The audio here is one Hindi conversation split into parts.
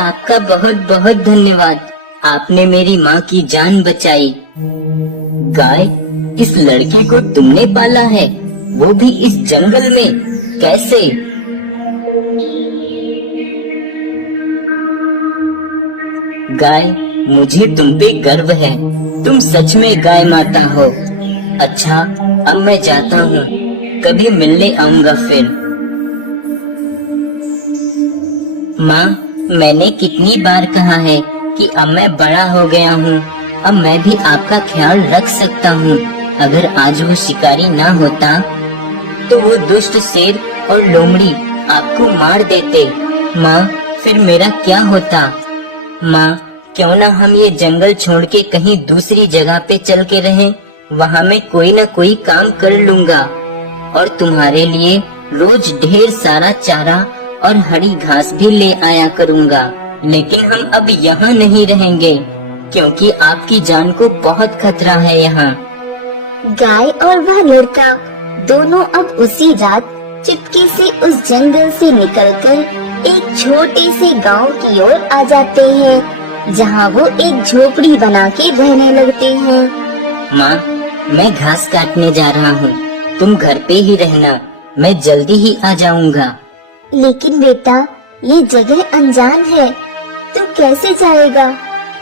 आपका बहुत बहुत धन्यवाद। आपने मेरी माँ की जान बचाई। गाय, इस लड़की को तुमने पाला है, वो भी इस जंगल में, कैसे? गाय, मुझे तुम पे गर्व है। तुम सच में गाय माता हो। अच्छा, अब मैं जाता हूँ, कभी मिलने आऊंगा फिर। माँ, मैंने कितनी बार कहा है कि अब मैं बड़ा हो गया हूँ, अब मैं भी आपका ख्याल रख सकता हूँ। अगर आज वो शिकारी ना होता तो वो दुष्ट शेर और लोमड़ी आपको मार देते। माँ, फिर मेरा क्या होता? माँ, क्यों ना हम ये जंगल छोड़ के कहीं दूसरी जगह पे चल के रहें, वहाँ मैं कोई ना कोई काम कर लूंगा और तुम्हारे लिए रोज ढेर सारा चारा और हरी घास भी ले आया करूँगा। लेकिन हम अब यहाँ नहीं रहेंगे क्योंकि आपकी जान को बहुत खतरा है यहाँ। गाय और वह लड़का दोनों अब उसी रात चुपके से उस जंगल से निकलकर एक छोटे से गांव की ओर आ जाते हैं, जहां वो एक झोपड़ी बना के रहने लगते हैं। माँ, मैं घास काटने जा रहा हूँ, तुम घर पे ही रहना, मैं जल्दी ही आ जाऊंगा। लेकिन बेटा, ये जगह अनजान है, तू कैसे जाएगा?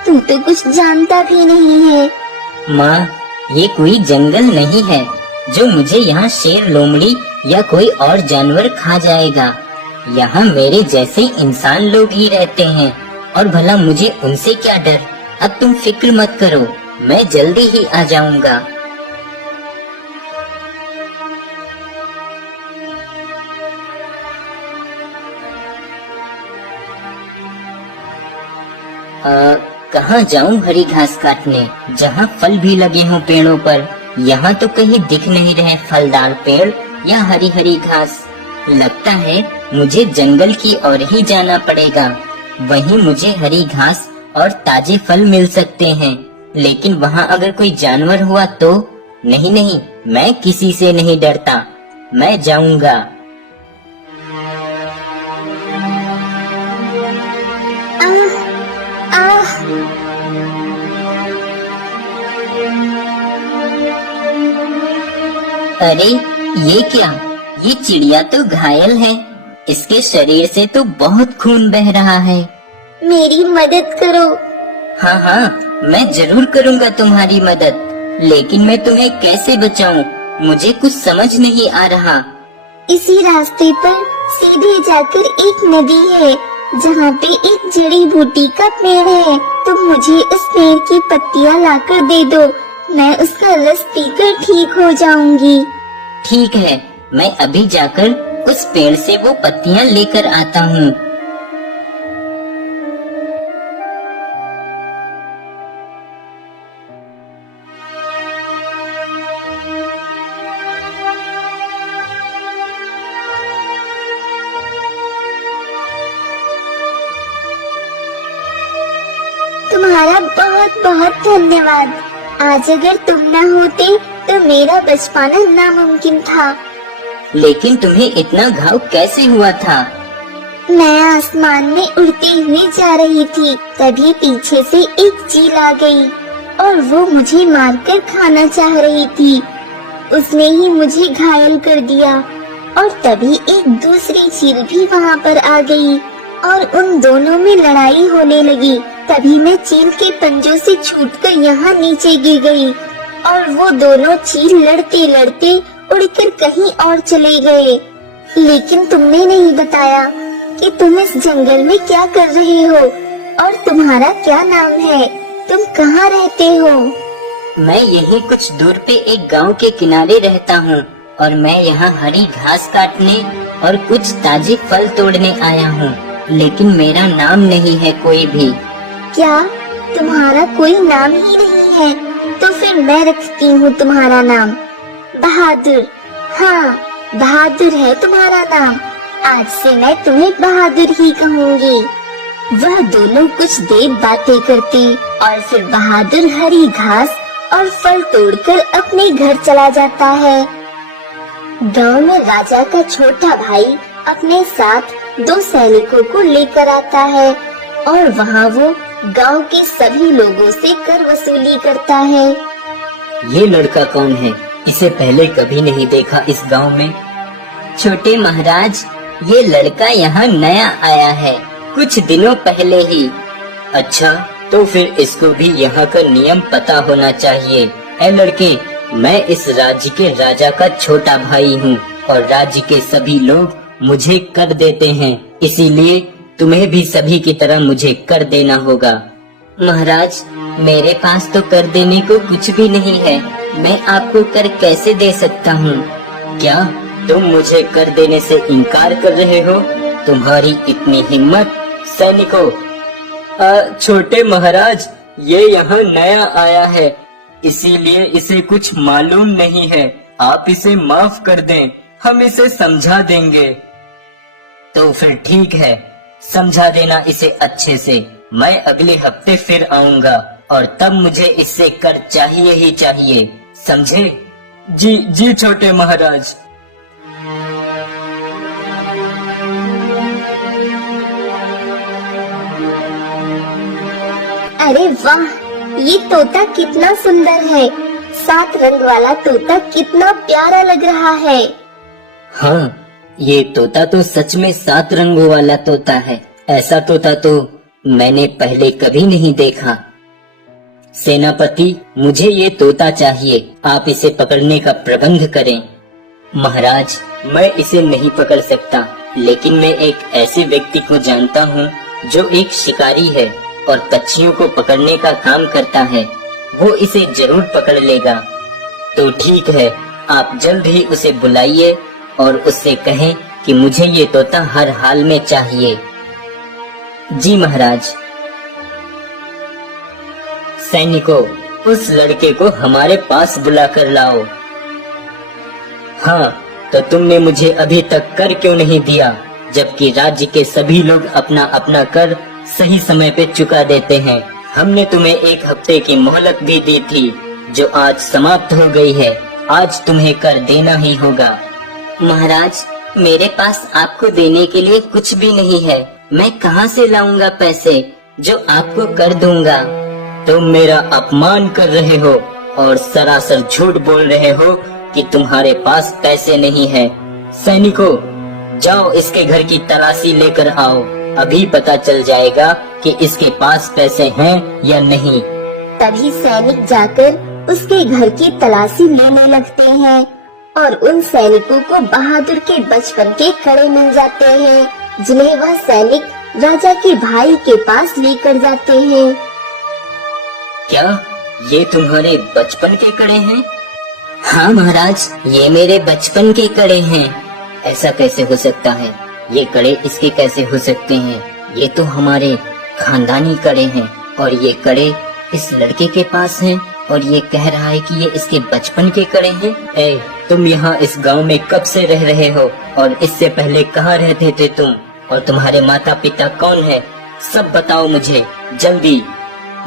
तू तो कुछ जानता भी नहीं है। माँ, ये कोई जंगल नहीं है जो मुझे यहाँ शेर, लोमड़ी या कोई और जानवर खा जाएगा। यहाँ मेरे जैसे इंसान लोग ही रहते हैं और भला मुझे उनसे क्या डर। अब तुम फिक्र मत करो, मैं जल्दी ही आ जाऊंगा। कहाँ जाऊं हरी घास काटने, जहाँ फल भी लगे हों पेड़ों पर। यहाँ तो कहीं दिख नहीं रहे फलदार पेड़ या हरी हरी घास। लगता है मुझे जंगल की ओर ही जाना पड़ेगा, वहीं मुझे हरी घास और ताजे फल मिल सकते हैं। लेकिन वहाँ अगर कोई जानवर हुआ तो? नहीं नहीं, मैं किसी से नहीं डरता, मैं जाऊंगा। अरे ये क्या? ये चिड़िया तो घायल है, इसके शरीर से तो बहुत खून बह रहा है। मेरी मदद करो। हाँ हाँ, मैं जरूर करूँगा तुम्हारी मदद, लेकिन मैं तुम्हें कैसे बचाऊं? मुझे कुछ समझ नहीं आ रहा। इसी रास्ते पर सीधे जाकर एक नदी है, जहाँ पे एक जड़ी बूटी का पेड़ है। तुम मुझे उस पेड़ की पत्तियाँ लाकर दे दो, मैं उसका रस पीकर ठीक हो जाऊंगी। ठीक है, मैं अभी जाकर उस पेड़ से वो पत्तियाँ लेकर आता हूँ। तुम्हारा बहुत बहुत धन्यवाद। आज अगर तुम न होते तो मेरा बच पाना नामुमकिन था। लेकिन तुम्हें इतना घाव कैसे हुआ था? मैं आसमान में उड़ती हुई जा रही थी, तभी पीछे से एक चील आ गई और वो मुझे मारकर खाना चाह रही थी। उसने ही मुझे घायल कर दिया और तभी एक दूसरी चील भी वहाँ पर आ गई और उन दोनों में लड़ाई होने लगी। तभी मैं चील के पंजों से छूटकर यहाँ नीचे गिर गई और वो दोनों चील लड़ते लड़ते उड़कर कहीं और चले गए। लेकिन तुमने नहीं बताया कि तुम इस जंगल में क्या कर रहे हो और तुम्हारा क्या नाम है? तुम कहाँ रहते हो? मैं यही कुछ दूर पे एक गांव के किनारे रहता हूँ और मैं यहाँ हरी घास काटने और कुछ ताजे फल तोड़ने आया हूँ, लेकिन मेरा नाम नहीं है कोई भी। क्या तुम्हारा कोई नाम ही नहीं है? तो फिर मैं रखती हूँ तुम्हारा नाम बहादुर। हाँ, बहादुर है तुम्हारा नाम। आज से मैं तुम्हें बहादुर ही कहूँगी। वह दोनों कुछ देर बातें करते और फिर बहादुर हरी घास और फल तोड़कर अपने घर चला जाता है। गांव में राजा का छोटा भाई अपने साथ 2 सैनिकों को लेकर आता है और वहाँ वो गांव के सभी लोगों से कर वसूली करता है। ये लड़का कौन है? इसे पहले कभी नहीं देखा इस गांव में। छोटे महाराज, ये लड़का यहाँ नया आया है, कुछ दिनों पहले ही। अच्छा, तो फिर इसको भी यहाँ का नियम पता होना चाहिए। ऐ लड़के, मैं इस राज्य के राजा का छोटा भाई हूँ और राज्य के सभी लोग मुझे कर देते हैं, इसीलिए तुम्हें भी सभी की तरह मुझे कर देना होगा। महाराज, मेरे पास तो कर देने को कुछ भी नहीं है, मैं आपको कर कैसे दे सकता हूँ? क्या तुम मुझे कर देने से इनकार कर रहे हो? तुम्हारी इतनी हिम्मत? सैनिकों, छोटे महाराज, ये यहाँ नया आया है, इसीलिए इसे कुछ मालूम नहीं है। आप इसे माफ कर दें, हम इसे समझा देंगे। तो फिर ठीक है, समझा देना इसे अच्छे से। मैं अगले हफ्ते फिर आऊंगा और तब मुझे इससे कर चाहिए ही चाहिए, समझे? जी जी छोटे महाराज। अरे वाह, ये तोता कितना सुंदर है। 7 रंग वाला तोता कितना प्यारा लग रहा है। हाँ, ये तोता तो सच में 7 रंगों वाला तोता है। ऐसा तोता तो मैंने पहले कभी नहीं देखा। सेनापति, मुझे ये तोता चाहिए, आप इसे पकड़ने का प्रबंध करें। महाराज, मैं इसे नहीं पकड़ सकता, लेकिन मैं एक ऐसे व्यक्ति को जानता हूँ जो एक शिकारी है और पक्षियों को पकड़ने का काम करता है। वो इसे जरूर पकड़ लेगा। तो ठीक है, आप जल्द ही उसे बुलाइए और उससे कहें कि मुझे ये तोता हर हाल में चाहिए। जी महाराज। सैनिकों, उस लड़के को हमारे पास बुला कर लाओ। हाँ, तो तुमने मुझे अभी तक कर क्यों नहीं दिया, जबकि राज्य के सभी लोग अपना अपना कर सही समय पे चुका देते हैं। हमने तुम्हें 1 हफ्ते की मोहलत भी दी थी, जो आज समाप्त हो गई है। आज तुम्हें कर देना ही होगा। महाराज, मेरे पास आपको देने के लिए कुछ भी नहीं है। मैं कहाँ से लाऊंगा पैसे जो आपको कर दूंगा? तुम मेरा अपमान कर रहे हो और सरासर झूठ बोल रहे हो कि तुम्हारे पास पैसे नहीं है। सैनिकों, जाओ इसके घर की तलाशी लेकर आओ। अभी पता चल जाएगा कि इसके पास पैसे हैं या नहीं। तभी सैनिक जाकर उसके घर की तलाशी लेने लगते हैं और उन सैनिकों को बहादुर के बचपन के कड़े मिल जाते हैं, जिन्हें वह सैनिक राजा के भाई के पास लेकर जाते हैं। क्या ये तुम्हारे बचपन के कड़े हैं? हाँ महाराज, ये मेरे बचपन के कड़े हैं। ऐसा कैसे हो सकता है? ये कड़े इसके कैसे हो सकते हैं? ये तो हमारे खानदानी कड़े हैं और ये कड़े इस लड़के के पास हैं और ये कह रहा है कि ये इसके बचपन के कड़े हैं। ए, तुम यहाँ इस गांव में कब से रह रहे हो और इससे पहले कहाँ रहते थे तुम? और तुम्हारे माता पिता कौन है? सब बताओ मुझे जल्दी।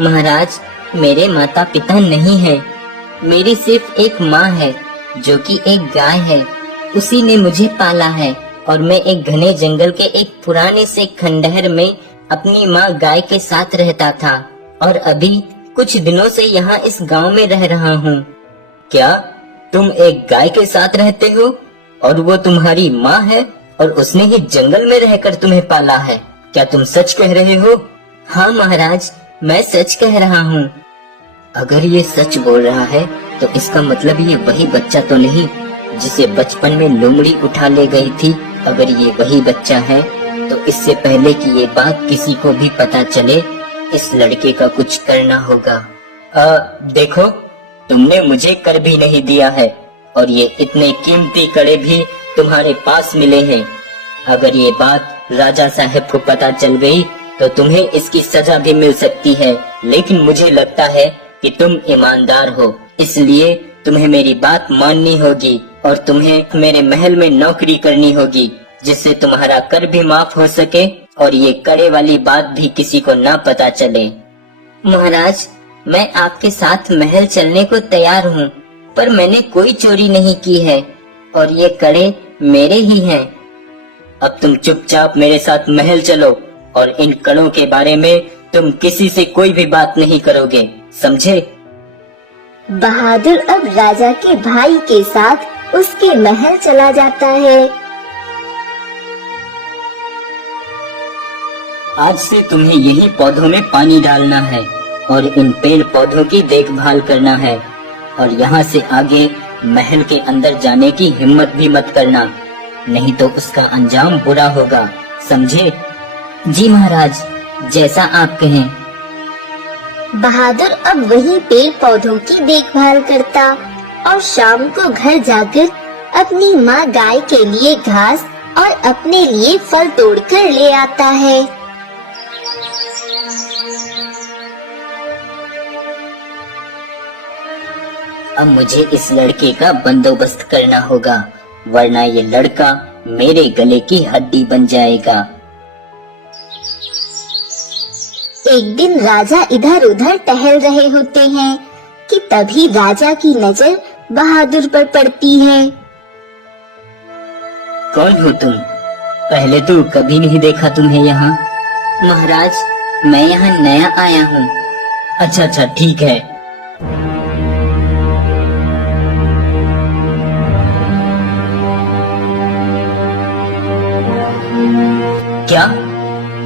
महाराज, मेरे माता पिता नहीं है, मेरी सिर्फ एक माँ है जो कि एक गाय है। उसी ने मुझे पाला है और मैं एक घने जंगल के एक पुराने से खंडहर में अपनी माँ गाय के साथ रहता था और अभी कुछ दिनों से यहाँ इस गांव में रह रहा हूँ। क्या तुम एक गाय के साथ रहते हो और वो तुम्हारी माँ है और उसने ही जंगल में रहकर तुम्हें पाला है? क्या तुम सच कह रहे हो? हाँ महाराज, मैं सच कह रहा हूँ। अगर ये सच बोल रहा है तो इसका मतलब ये वही बच्चा तो नहीं जिसे बचपन में लोमड़ी उठा ले गई थी। अगर ये वही बच्चा है तो इससे पहले कि ये बात किसी को भी पता चले, इस लड़के का कुछ करना होगा। देखो, तुमने मुझे कर भी नहीं दिया है और ये इतने कीमती कड़े भी तुम्हारे पास मिले हैं। अगर ये बात राजा साहब को पता चल गई तो तुम्हें इसकी सजा भी मिल सकती है, लेकिन मुझे लगता है कि तुम ईमानदार हो, इसलिए तुम्हें मेरी बात माननी होगी और तुम्हें मेरे महल में नौकरी करनी होगी, जिससे तुम्हारा कर भी माफ हो सके और ये कड़े वाली बात भी किसी को ना पता चले। महाराज, मैं आपके साथ महल चलने को तैयार हूँ, पर मैंने कोई चोरी नहीं की है और ये कड़े मेरे ही हैं। अब तुम चुपचाप मेरे साथ महल चलो और इन कड़ों के बारे में तुम किसी से कोई भी बात नहीं करोगे, समझे? बहादुर अब राजा के भाई के साथ उसके महल चला जाता है। आज से तुम्हें यही पौधों में पानी डालना है और इन पेड़ पौधों की देखभाल करना है, और यहाँ से आगे महल के अंदर जाने की हिम्मत भी मत करना, नहीं तो उसका अंजाम बुरा होगा, समझे? जी महाराज, जैसा आप कहें। बहादुर अब वही पेड़ पौधों की देखभाल करता और शाम को घर जाकर अपनी माँ गाय के लिए घास और अपने लिए फल तोड़कर ले आता है। अब मुझे इस लड़के का बंदोबस्त करना होगा, वरना ये लड़का मेरे गले की हड्डी बन जाएगा। एक दिन राजा इधर उधर टहल रहे होते हैं कि तभी राजा की नजर बहादुर पर पड़ती है। कौन हो तुम? पहले तो कभी नहीं देखा तुम्हें यहाँ। महाराज, मैं यहाँ नया आया हूँ। अच्छा, ठीक है। क्या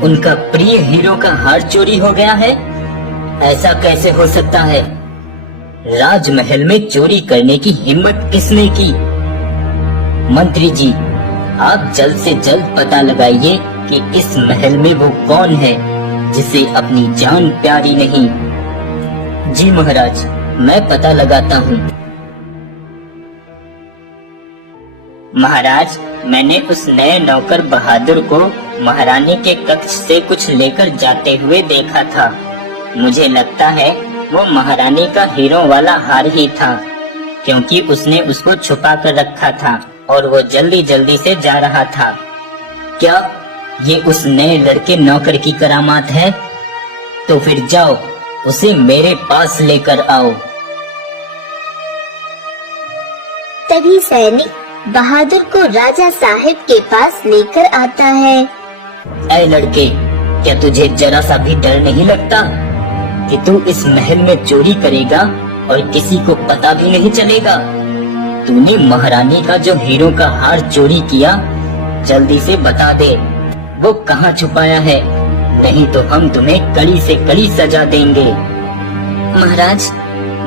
उनका प्रिय हीरो का हार चोरी हो गया है? ऐसा कैसे हो सकता है? राजमहल में चोरी करने की हिम्मत किसने की? मंत्री जी, आप जल्द से जल्द पता लगाइए कि इस महल में वो कौन है जिसे अपनी जान प्यारी नहीं। जी महाराज, मैं पता लगाता हूँ। महाराज, मैंने उस नए नौकर बहादुर को महारानी के कक्ष से कुछ लेकर जाते हुए देखा था। मुझे लगता है वो महारानी का हीरो वाला हार ही था, क्योंकि उसने उसको छुपा कर रखा था और वो जल्दी जल्दी से जा रहा था। क्या ये उस नए लड़के नौकर की करामात है? तो फिर जाओ, उसे मेरे पास लेकर आओ। तभी सैनिक बहादुर को राजा साहब के पास लेकर आता है। ऐ लड़के, क्या तुझे जरा सा भी डर नहीं लगता कि तू इस महल में चोरी करेगा और किसी को पता भी नहीं चलेगा? तूने महारानी का जो हीरो का हार चोरी किया, जल्दी से बता दे वो कहाँ छुपाया है, नहीं तो हम तुम्हें कड़ी से कड़ी सजा देंगे। महाराज,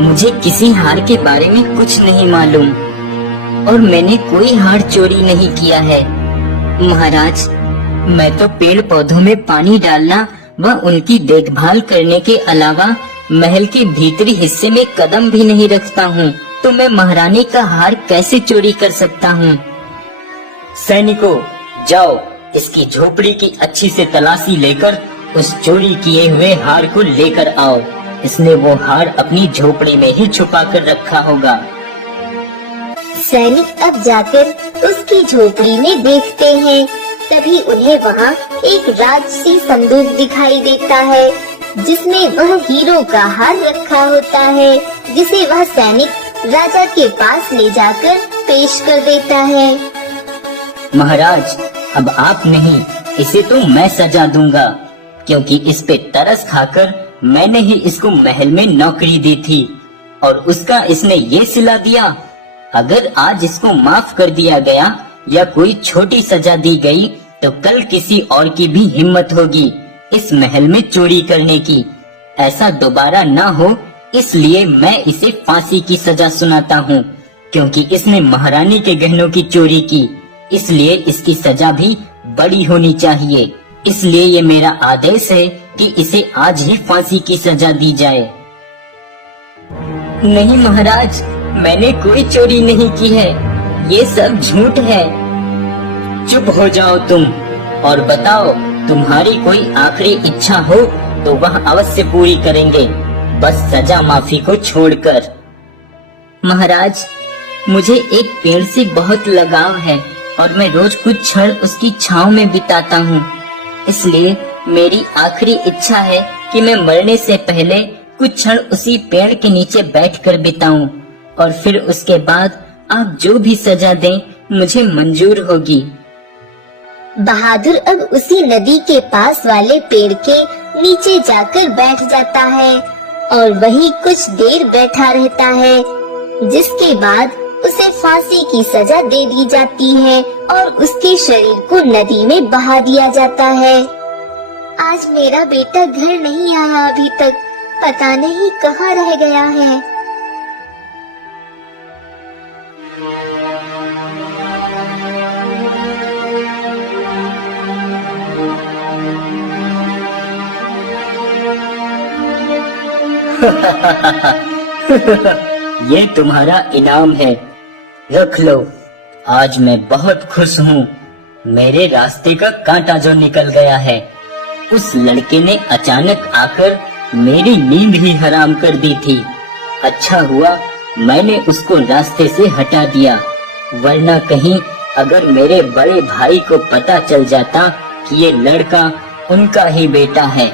मुझे किसी हार के बारे में कुछ नहीं मालूम और मैंने कोई हार चोरी नहीं किया है। महाराज, मैं तो पेड़ पौधों में पानी डालना व उनकी देखभाल करने के अलावा महल के भीतरी हिस्से में कदम भी नहीं रखता हूँ, तो मैं महारानी का हार कैसे चोरी कर सकता हूँ? सैनिकों, जाओ, इसकी झोपड़ी की अच्छी से तलाशी लेकर उस चोरी किए हुए हार को लेकर आओ। इसने वो हार अपनी झोपड़ी में ही छुपा कर रखा होगा। सैनिक अब जाकर उसकी झोपड़ी में देखते हैं। तभी उन्हें वहाँ एक राजसी संदूक दिखाई देता है, जिसमें वह हीरो का हार रखा होता है, जिसे वह सैनिक राजा के पास ले जाकर पेश कर देता है। महाराज, अब आप नहीं, इसे तो मैं सजा दूंगा, क्योंकि इस पे तरस खाकर मैंने ही इसको महल में नौकरी दी थी और उसका इसने ये सिला दिया। अगर आज इसको माफ कर दिया गया या कोई छोटी सजा दी गई, तो कल किसी और की भी हिम्मत होगी इस महल में चोरी करने की। ऐसा दोबारा ना हो, इसलिए मैं इसे फांसी की सजा सुनाता हूँ, क्योंकि इसने महारानी के गहनों की चोरी की, इसलिए इसकी सजा भी बड़ी होनी चाहिए। इसलिए ये मेरा आदेश है कि इसे आज ही फांसी की सजा दी जाए। नहीं महाराज, मैंने कोई चोरी नहीं की है, ये सब झूठ है। चुप हो जाओ तुम और बताओ, तुम्हारी कोई आखिरी इच्छा हो तो वह अवश्य पूरी करेंगे, बस सजा माफी को छोड़कर। महाराज, मुझे एक पेड़ से बहुत लगाव है और मैं रोज कुछ क्षण उसकी छांव में बिताता हूँ, इसलिए मेरी आखिरी इच्छा है कि मैं मरने से पहले कुछ क्षण उसी पेड़ के नीचे बैठकर बिताऊं और फिर उसके बाद आप जो भी सजा दें मुझे मंजूर होगी। बहादुर अब उसी नदी के पास वाले पेड़ के नीचे जाकर बैठ जाता है और वही कुछ देर बैठा रहता है, जिसके बाद उसे फांसी की सजा दे दी जाती है और उसके शरीर को नदी में बहा दिया जाता है। आज मेरा बेटा घर नहीं आया अभी तक, पता नहीं कहाँ रह गया है। ये तुम्हारा इनाम है, रख लो। आज मैं बहुत खुश हूँ। मेरे रास्ते का कांटा जो निकल गया है। उस लड़के ने अचानक आकर मेरी नींद ही हराम कर दी थी। अच्छा हुआ मैंने उसको रास्ते से हटा दिया, वरना कहीं अगर मेरे बड़े भाई को पता चल जाता कि ये लड़का उनका ही बेटा है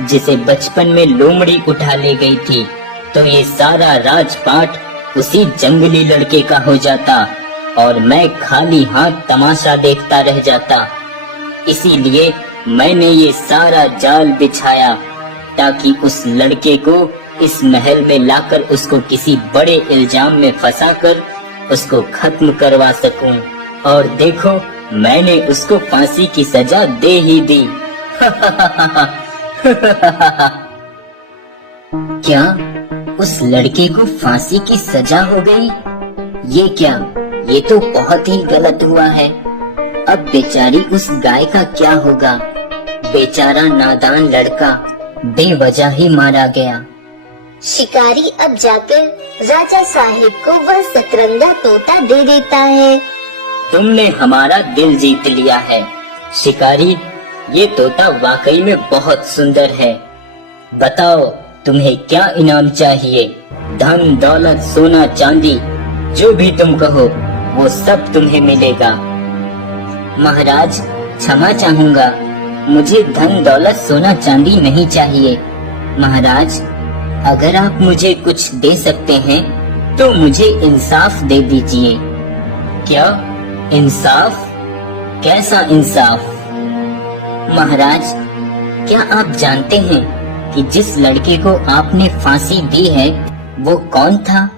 जिसे बचपन में लोमड़ी उठा ले गई थी, तो ये सारा राजपाट उसी जंगली लड़के का हो जाता और मैं खाली हाथ तमाशा देखता रह जाता। इसीलिए मैंने ये सारा जाल बिछाया ताकि उस लड़के को इस महल में लाकर उसको किसी बड़े इल्जाम में फंसाकर उसको खत्म करवा सकूं। और देखो मैंने उसको फांसी की सजा दे ही दी। क्या उस लड़के को फांसी की सजा हो गई? ये क्या? ये तो बहुत ही गलत हुआ है। अब बेचारी उस गाय का क्या होगा? बेचारा नादान लड़का बेवजह ही मारा गया। शिकारी अब जाकर राजा साहिब को वह सतरंगा तोता दे देता है। तुमने हमारा दिल जीत लिया है शिकारी। ये तोता वाकई में बहुत सुंदर है। बताओ तुम्हें क्या इनाम चाहिए? धन दौलत सोना चांदी जो भी तुम कहो वो सब तुम्हें मिलेगा। महाराज क्षमा चाहूंगा, मुझे धन दौलत सोना चांदी नहीं चाहिए। महाराज अगर आप मुझे कुछ दे सकते हैं तो मुझे इंसाफ दे दीजिए। क्या इंसाफ? कैसा इंसाफ? महाराज क्या आप जानते हैं कि जिस लड़के को आपने फांसी दी है वो कौन था?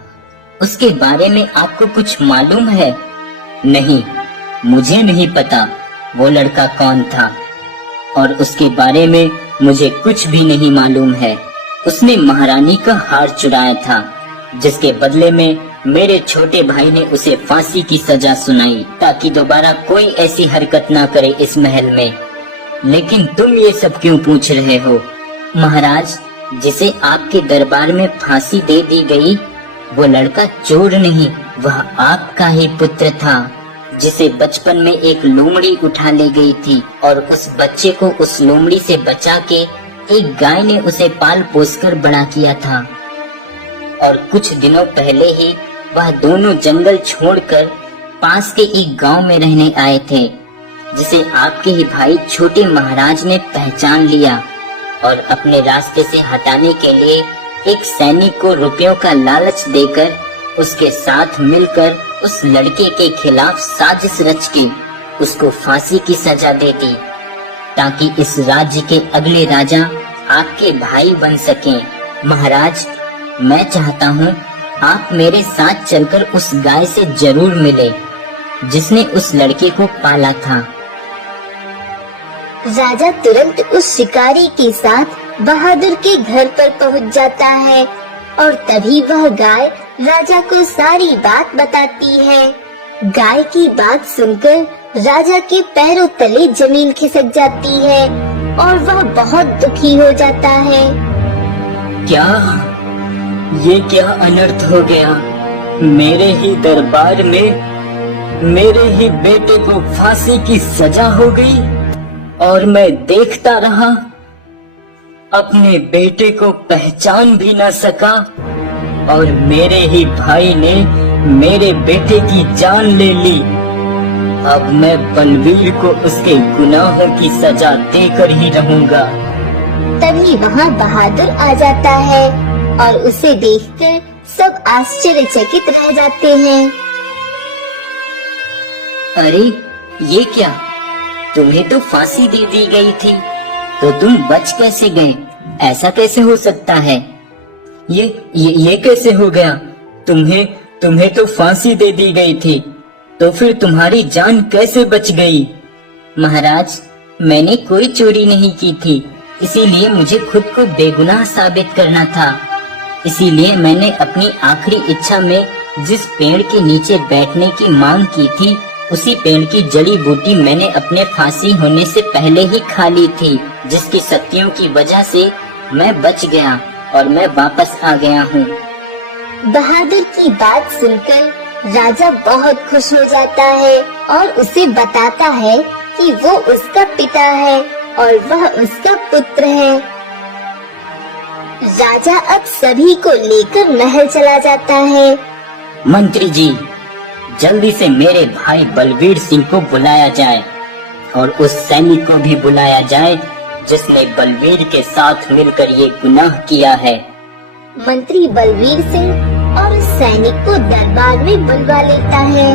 उसके बारे में आपको कुछ मालूम है? नहीं, मुझे नहीं पता वो लड़का कौन था और उसके बारे में मुझे कुछ भी नहीं मालूम है। उसने महारानी का हार चुराया था, जिसके बदले में मेरे छोटे भाई ने उसे फांसी की सजा सुनाई ताकि दोबारा कोई ऐसी हरकत ना करे इस महल में। लेकिन तुम ये सब क्यों पूछ रहे हो? महाराज जिसे आपके दरबार में फांसी दे दी गई वो लड़का चोर नहीं, वह आपका ही पुत्र था जिसे बचपन में एक लोमड़ी उठा ले गई थी और उस बच्चे को उस लोमड़ी से बचा के एक गाय ने उसे पाल पोस कर बड़ा किया था। और कुछ दिनों पहले ही वह दोनों जंगल छोड़कर पास के एक गांव में रहने आए थे, जिसे आपके ही भाई छोटे महाराज ने पहचान लिया और अपने रास्ते से हटाने के लिए एक सैनिक को रुपयों का लालच देकर उसके साथ मिलकर उस लड़के के खिलाफ साजिश रच के उसको फांसी की सजा दे दी ताकि इस राज्य के अगले राजा आपके भाई बन सकें। महाराज मैं चाहता हूँ आप मेरे साथ चलकर उस गाय से जरूर मिले जिसने उस लड़के को पाला था। राजा तुरंत उस शिकारी के साथ बहादुर के घर पर पहुंच जाता है और तभी वह गाय राजा को सारी बात बताती है। गाय की बात सुनकर राजा के पैरों तले जमीन खिसक जाती है और वह बहुत दुखी हो जाता है। क्या ये क्या अनर्थ हो गया? मेरे ही दरबार में मेरे ही बेटे को फांसी की सजा हो गई और मैं देखता रहा, अपने बेटे को पहचान भी न सका और मेरे ही भाई ने मेरे बेटे की जान ले ली। अब मैं बलवीर को उसके गुनाहों की सजा देकर ही रहूंगा। तभी वहाँ बहादुर आ जाता है और उसे देखकर सब आश्चर्यचकित रह जाते हैं। अरे ये क्या? तुम्हें तो फांसी दे दी गई थी, तो तुम बच कैसे गए? ऐसा कैसे हो सकता है? ये कैसे हो गया? तुम्हें तो फांसी दे दी गई थी, तो फिर तुम्हारी जान कैसे बच गई? महाराज, मैंने कोई चोरी नहीं की थी, इसीलिए मुझे खुद को बेगुनाह साबित करना था। इसीलिए मैंने अपनी आखिरी इच्छा में जिस पेड़ के नीचे बैठने की मांग की थी, उसी पेड़ की जड़ी बूटी मैंने अपने फांसी होने से पहले ही खा ली थी, जिसकी शक्तियों की वजह से मैं बच गया और मैं वापस आ गया हूँ। बहादुर की बात सुनकर राजा बहुत खुश हो जाता है और उसे बताता है कि वो उसका पिता है और वह उसका पुत्र है। राजा अब सभी को लेकर महल चला जाता है। मंत्री जी, जल्दी से मेरे भाई बलवीर सिंह को बुलाया जाए और उस सैनिक को भी बुलाया जाए जिसने बलवीर के साथ मिलकर ये गुनाह किया है। मंत्री बलवीर सिंह और उस सैनिक को दरबार में बुलवा लेता है,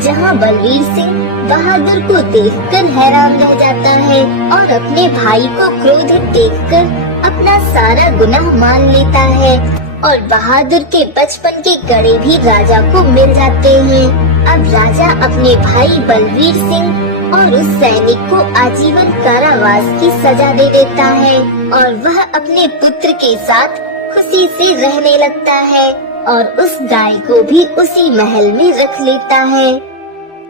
जहां बलवीर सिंह बहादुर को देखकर हैरान रह जाता है और अपने भाई को क्रोधित देखकर अपना सारा गुनाह मान लेता है और बहादुर के बचपन के कड़े भी राजा को मिल जाते हैं। अब राजा अपने भाई बलवीर सिंह और उस सैनिक को आजीवन कारावास की सजा दे देता है और वह अपने पुत्र के साथ खुशी से रहने लगता है और उस गाय को भी उसी महल में रख लेता है।